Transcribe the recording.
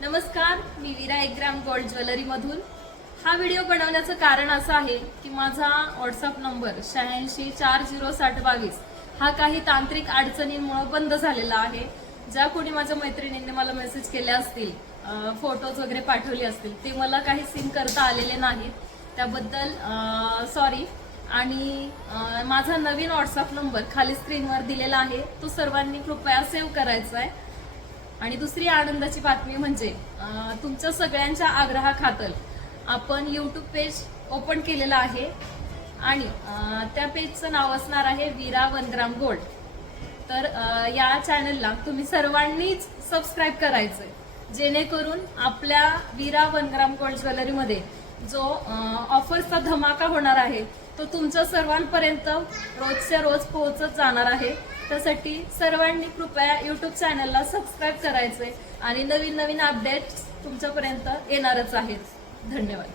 नमस्कार, मी वीरा 1 gram gold jewellery मधून हा व्हिडिओ बनवण्याचं कारण असं आहे की माझा व्हॉट्सअप नंबर 86406022 हा काही तांत्रिक अडचणींमुळे बंद झालेला आहे। ज्या कोणी माझ्या मैत्रिणींनी मला मेसेज केले असतील, फोटोज वगैरे पाठवले असतील, ते मला काही सिंक करता आलेले नाहीत, त्याबद्दल सॉरी। आणि माझा नवीन व्हॉट्सअप नंबर खाली स्क्रीनवर दिलेला आहे, तो सर्वांनी कृपया सेव्ह करायचा आहे। आणि दुसरी आनंदाची बातमी म्हणजे तुमच्या सगळ्यांच्या आग्रहाखातर आपण यूट्यूब पेज ओपन केलेलं आहे आणि त्या पेजचं नाव असणार आहे वीरा 1 ग्राम गोल्ड। तर या चॅनलला तुम्ही सर्वांनीच सबस्क्राईब करायचंय, जेणेकरून आपल्या वीरा 1 ग्राम गोल्ड ज्वेलरीमध्ये जो ऑफर्सचा धमाका होणार आहे तो तुमच्या सर्वांपर्यंत रोजच्या रोज पोहोचत जाणार आहे। त्यासाठी सर्वांनी कृपया यूट्यूब चॅनलला सबस्क्राईब करायचे आणि नवीन नवीन अपडेट्स तुमच्यापर्यंत येणारच आहेत। धन्यवाद।